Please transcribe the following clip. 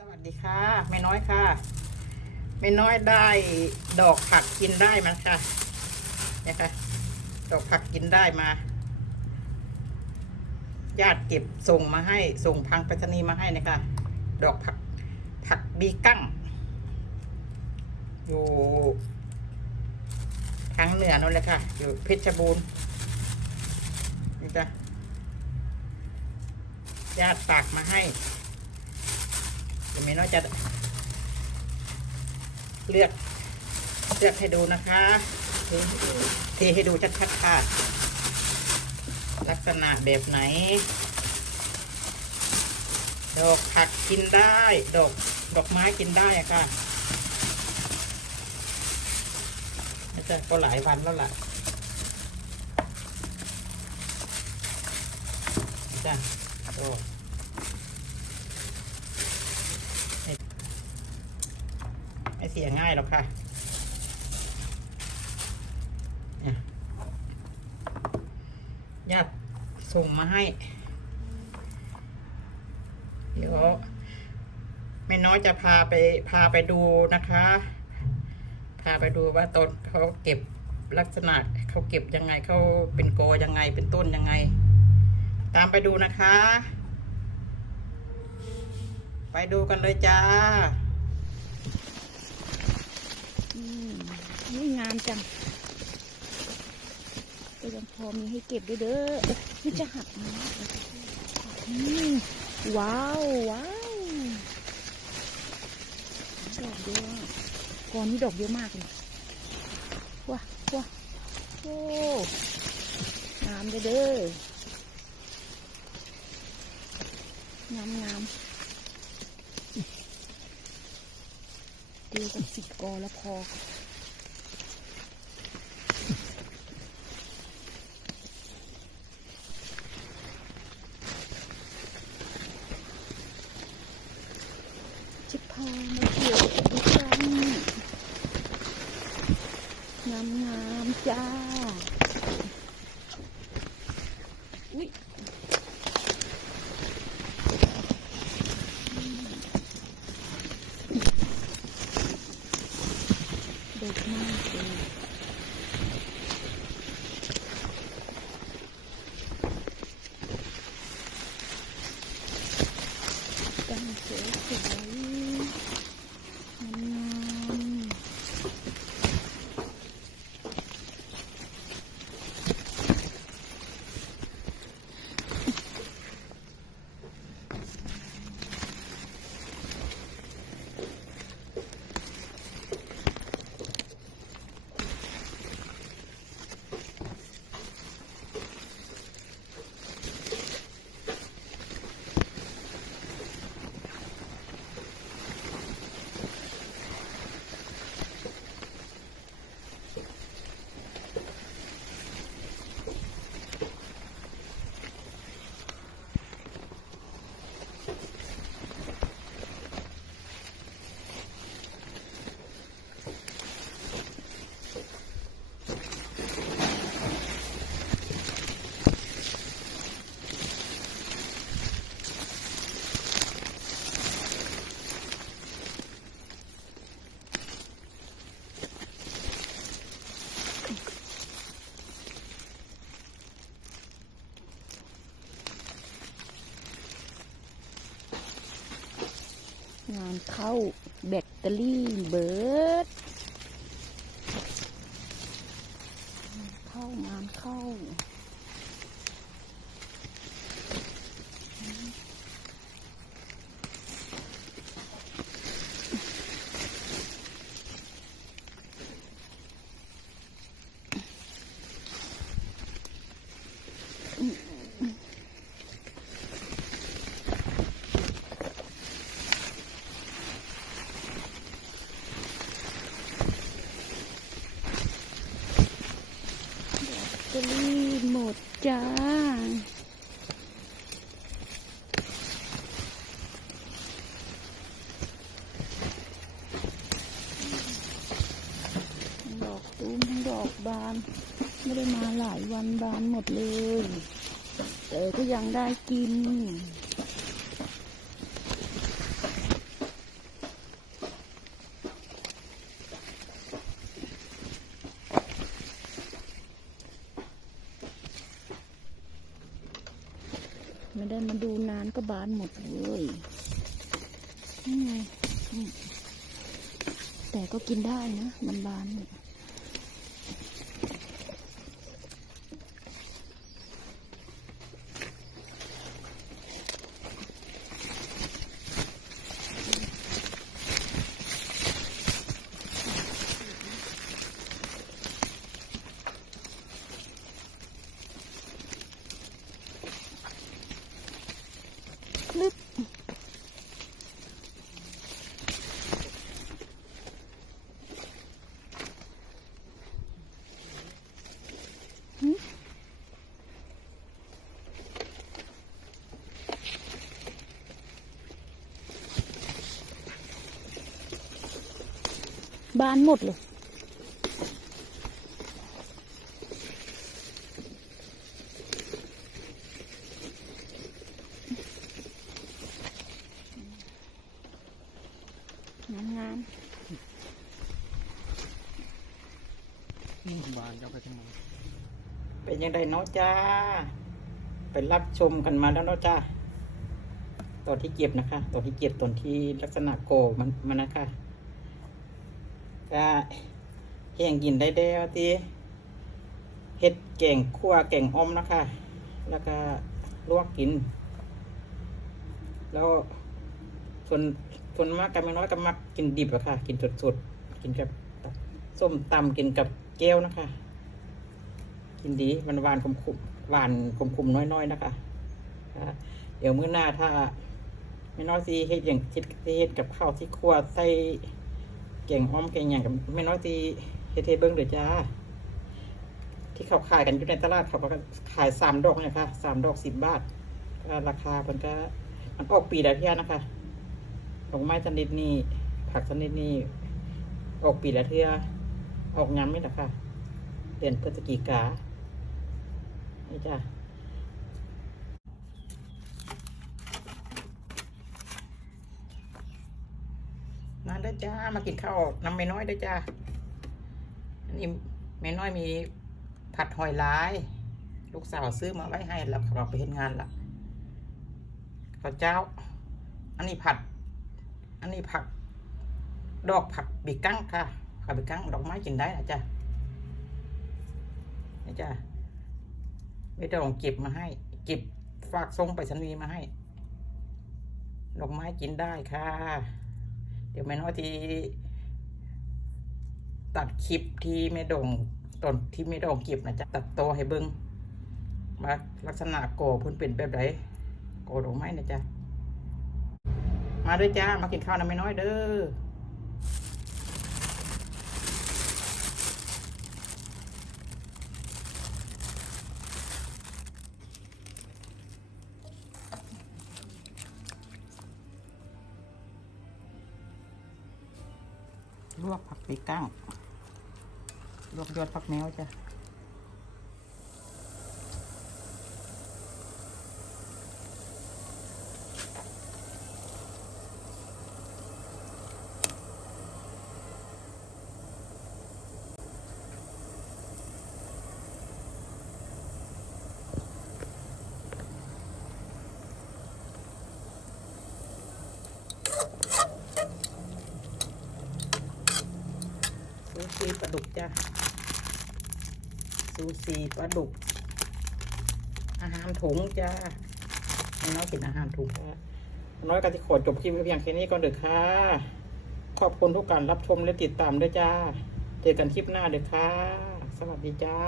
สวัสดีค่ะแม่น้อยค่ะแม่น้อยได้ดอกผักกินได้มาค่ะเนี่ยค่ะ ดอกผักกินได้มา ญาติเก็บส่งมาให้ส่งพังไปรษณีย์มาให้นะคะดอกผักผักบีกั้งอยู่ทางเหนือนั่นแหละค่ะ อยู่เพชรบูรณ์นี่จ้ะญาติฝากมาให้ ดี๋ยวแม่น้อยจะเลือกเลือกให้ดูนะคะเทให้ดูชัดๆค่ะลักษณะแบบไหน ดอกผักกินได้ ดอกดอกไม้กินได้อะค่ะน่จะก็หลายวันแล้วล่ะจ้ะโอ้ไม่ไม่เสียง่ายหรอกค่ะยญาติส่งมาให้ เดี๋ยวแม่น้อยจะพาไปพาไปดูนะคะ พาไปดูว่าต้นเขาเก็บลักษณะเขาเก็บยังไงเขาเป็นกอยังไงเป็นต้นยังไง ตามไปดูนะคะ ไปดูกันเลยจ้า นี่งามจังก็ยังพอมีให้เก็บด้วยเด้อเอ๊ะมันจะหักนะอืมว้าวว้าวดอกเยอะก่อนนี้ดอกเยอะมากเลยว้าว้าโอ้งามเด้อเด้องามงาม เดียวกันสิบกอแล้วพอจิพามาเกี่ยวด้วยกันงามงามๆจ้า อุ้ยเด็กมากเลยตั้งสวยสวยงามๆ งาน เข้าแบตเตอรี่เบิร์ดเข้างานเข้า แบตเตอรี่หมดจ้า ดอกตูมทั้งดอกบาน ไม่ได้มาหลายวันบานหมดเลย แต่ก็ยังได้กิน ไม่ได้มาดูนาน ก็บานหมดเลยนี่ไงแต่ก็กินได้นะ มันบานเนี่ย บานหมดเลย งามงามบานก็ไปทางนู้นเป็นยังไงเนาะจ้า ไปรับชมกันมาแล้วเนาะจ้าตอนที่เก็บนะคะตอนที่เก็บตอนที่ลักษณะโกมันมันนะคะ ก็แห้งกินได้แล้วที่เห็ดแกงคั่วแกงอมนะคะ แล้วก็ลวกกิน แล้วส่วนส่วนมากกันไม่น้อยก็มักกินดิบอะค่ะ กินสดๆกินกับส้มตำกินกับแก้วนะคะ กินดีหวานหวานขมขมๆหวานขมขมๆน้อยๆนะคะเดี๋ยวมื้อหน้าถ้าไม่น้อยสิเฮ็ดอย่างเฮ็ดเฮ็ดกับข้าวที่ครัวใส่ แกงอ้อมแกงอย่างกับไม่น้อยสิเฮ็ดให้เบิ่งเด้อจ้า ที่เขาขายกันอยู่ในตลาดเขาก็ขายสามดอกเนี่ยค่ะสามดอกสิบบาทราคามันก็ มันออกปีละเที่ยนะคะดอกไม้ชนิดนี้ ผักชนิดนี้ ออกปีละเที่ยออกยำไม่ละค่ะเดือนพฤศจิกานี่จ้ะ มาเด้จ้า มากินข้าวน้ำไม่น้อยเด้จ้า อันนี้ไม่น้อยมีผัดหอยลาย ลูกสาวซื้อมาไว้ให้แล้วเขาไปเห็นงานละข้าวเจ้า อันนี้ผัด อันนี้ผัก ดอกผักบีกั้งค่ะผักบีกั้งดอกไม้กินได้นะจ้ะนี่จ้ะไม่ต้องเก็บมาให้ เก็บฝากส่งไปรษณีมาให้ ดอกไม้กินได้ค่ะ ดี๋ยวแม่น้อยที่ตัดคลิปที่ไม่โด่งตอนที่ไม่โด่งเก็บนะจ๊ะตัดโตให้เบิงมาลักษณะโกพิ่นเป็นแบบไหนโกดอกไม้นะจ๊ะมาด้วยจ้ามากินข้าวนะไม่น้อยเด้อ ลวกผักปีกั้งลวกยอดผักแมวจ้ะ ซูซีปลา ดุกจ้ะซูซีปลาดุก อาหารถุงจ้าน้อยกินอาหารถุงค่ะน้อยก็จะขอจบคลิปเพียงแค่นี้ก่อนเด้อค่ะ ขอบคุณทุกการรับชมและติดตามด้วยจ้า เจอกันคลิปหน้าเด้อค่ะ สวัสดีจ้า